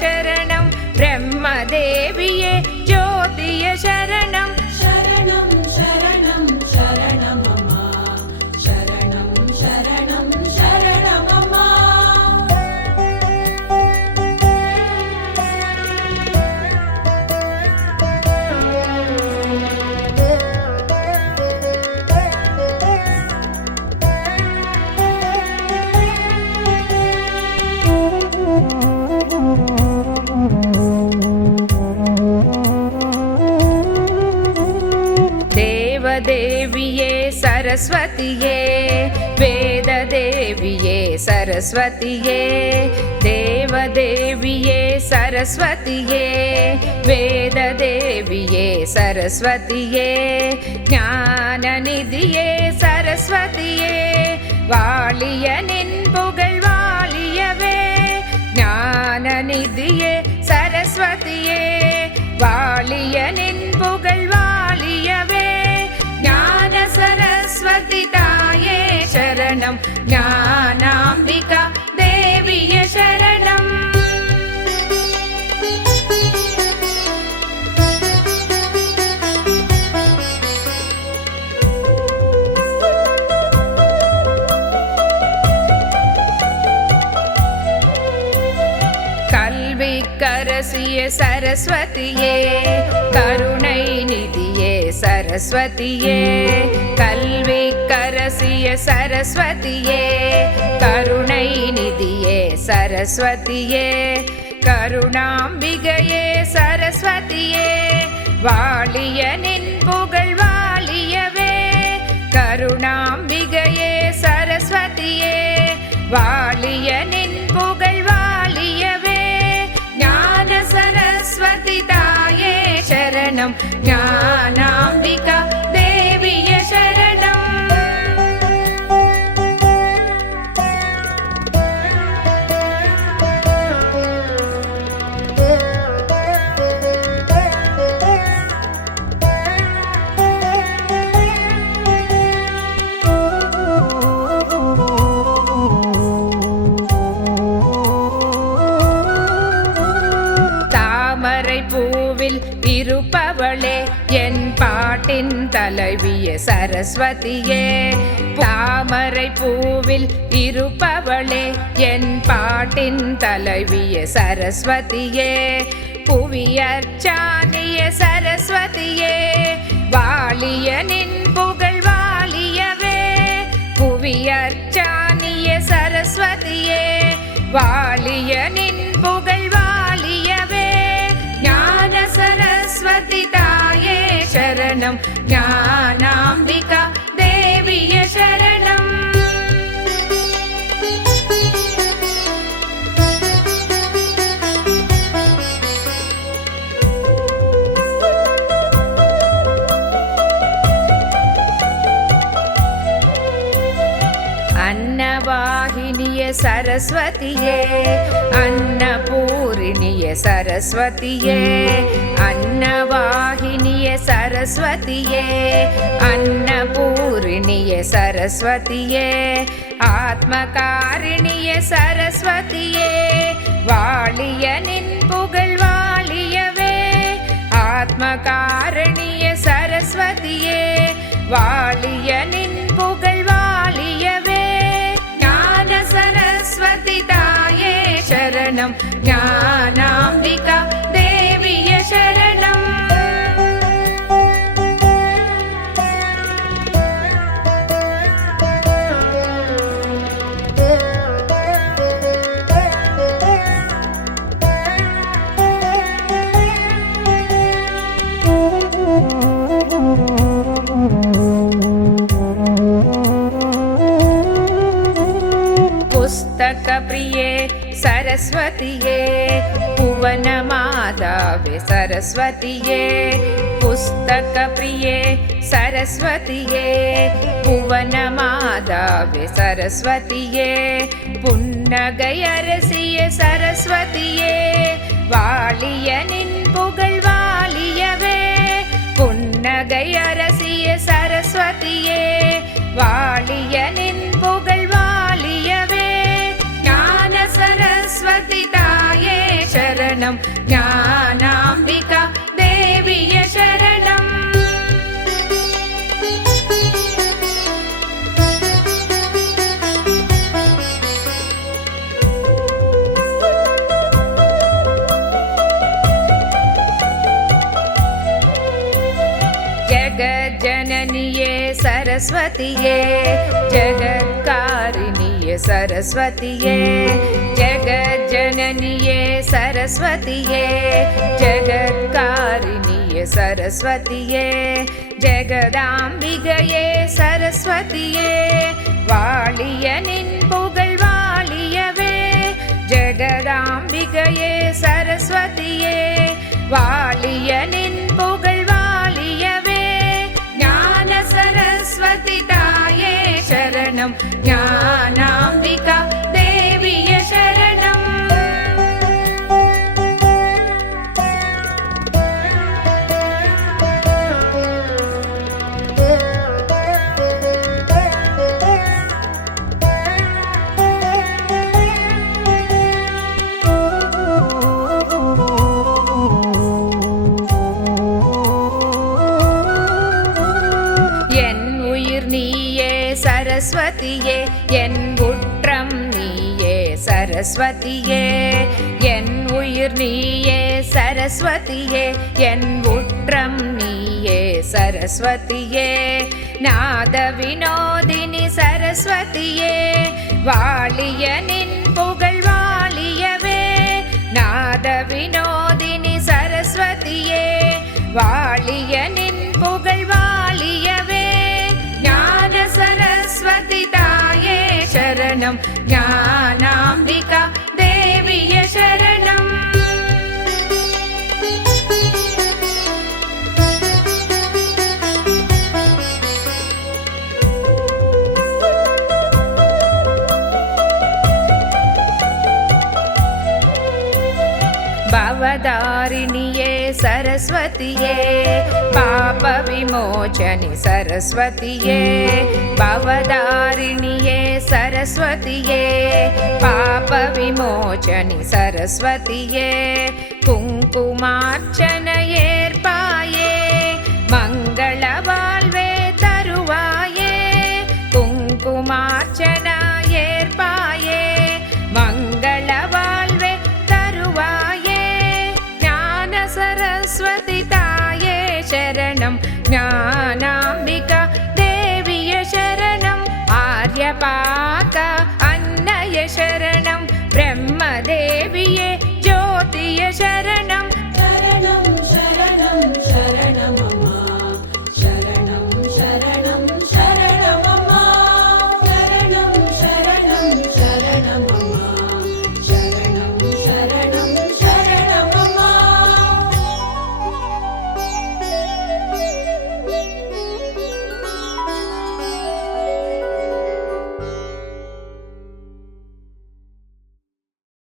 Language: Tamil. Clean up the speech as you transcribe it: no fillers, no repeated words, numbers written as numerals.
शरणं ब्रह्मदेविये ज्योतिये शरणं शरणं शरणं शरणमम्मा शरणं शरणं शरणमम्मा देवदेविये सरस्वतिये वेददेविये सरस्वतिये देवदेविये सरस्वतिये वेददेविये सरस्वतिये ज्ञाननिधिये सरस्वतिये वाळिय निन् पुगळ் वाळियवे ज्ञाननिधिये सरस्वतिये वाळिय निन् पुगळ் वाळियवे ज्ञान सरस्वती ताये शरणं ज्ञानाम्बिका देविये शरणं कल्विकरसिये सरस्वतिये करुणै निधिये सरस्वतिये कल्विकरसिये सरस्वतिये करुणै निधिये सरस्वतिये करुणाम्बिकये सरस्वतिये वाळिय निन् पुगळ் वाळियवे करुणाम्बिकये सरस्वतिये वाळिय निन् पुगळ் वाळियवे ज्ञान सरस्वती ताये शरणं ज्ञानाम्बिका देविये शरणं பூவில் இருப்பவளே என் பாட்டின் தலைவியே சரஸ்வதியே தாமரை பூவில் இருப்பவளே என் பாட்டின் தலைவியே சரஸ்வதியே புவியர்ச்சானியே சரஸ்வதியே வாழிய நின் புகழ் வாழியவே புவியர்ச்சானியே சரஸ்வதியே வாழிய நின் புகழ் வாழியவே ज्ञान सरस्वती ताये शरणं ज्ञानाम्बिका देविये शरणं अन्नवाहिनिये सरस्वतिये अन्नपूर्णिये सरस्वतिये अन्नवाहिनिये सरस्वतिये अन्नपूर्णिये सरस्वतिये आत्मकारिणिये सरस्वतिये वाळिय निन् पुगळ் वाळियवे आत्मकारिणिये सरस्वतिये वाळिय निन् पुगळ் वाळियवे सरस्वती ताये शरणं ज्ञानाम्बिका देविये शरणं पुस्तकप्रिये सरस्वतिये भुवनमातावे सरस्वतिये पुस्तकप्रिये सरस्वतिये भुवनमातावे सरस्वतिये पुन्नगैयरसिये सरस्वतिये वाळिय निन् पुगळ் वाळियवे पुन्नगैयरसिये सरस्वतिये वाळिय निन् पुगळ் वाळियवे ज्ञान सरस्वती ताये शरणं शरणं ज्ञानाम्बिका देवीय शरणम् जगज्जननिये सरस्वतिये जगत्कारिणिये सरस्वतिये जगज्जननिये सरस्वतिये जगत्कारिणिये सरस्वतिये जगदाम्बिकये सरस्वतिये वाळियनिन् पुगळ் वाळियवे जगदाम्बिकये सरस्वतिये वाळियनिन् पुगळ் वाळियवे सरस्वती ताये शरणं ज्ञानाम्बिका देवीय शरणम् सरस्वतिये என் உற்றம் நீயே सरस्वतिये என் உயிர் நீயே सरस्वतिये என் உற்றம் நீயே सरस्वतिये நாத வினோதினி सरस्वतिये வாழிய நின் புகழ் வாழியவே நாத வினோதினி सरस्वतिये வாழிய நின் புகழ் வாழியவே ज्ञान सरस्वती ताये शरणं ज्ञानाम्बिका देवीय शरणम् भवदारिणिये सरस्वतिये पाप विमोचनि सरस्वतिये भवदारिणिये सरस्वतिये पाप विमोचनि सरस्वतिये कुङ्कुमार्चनयेर्पा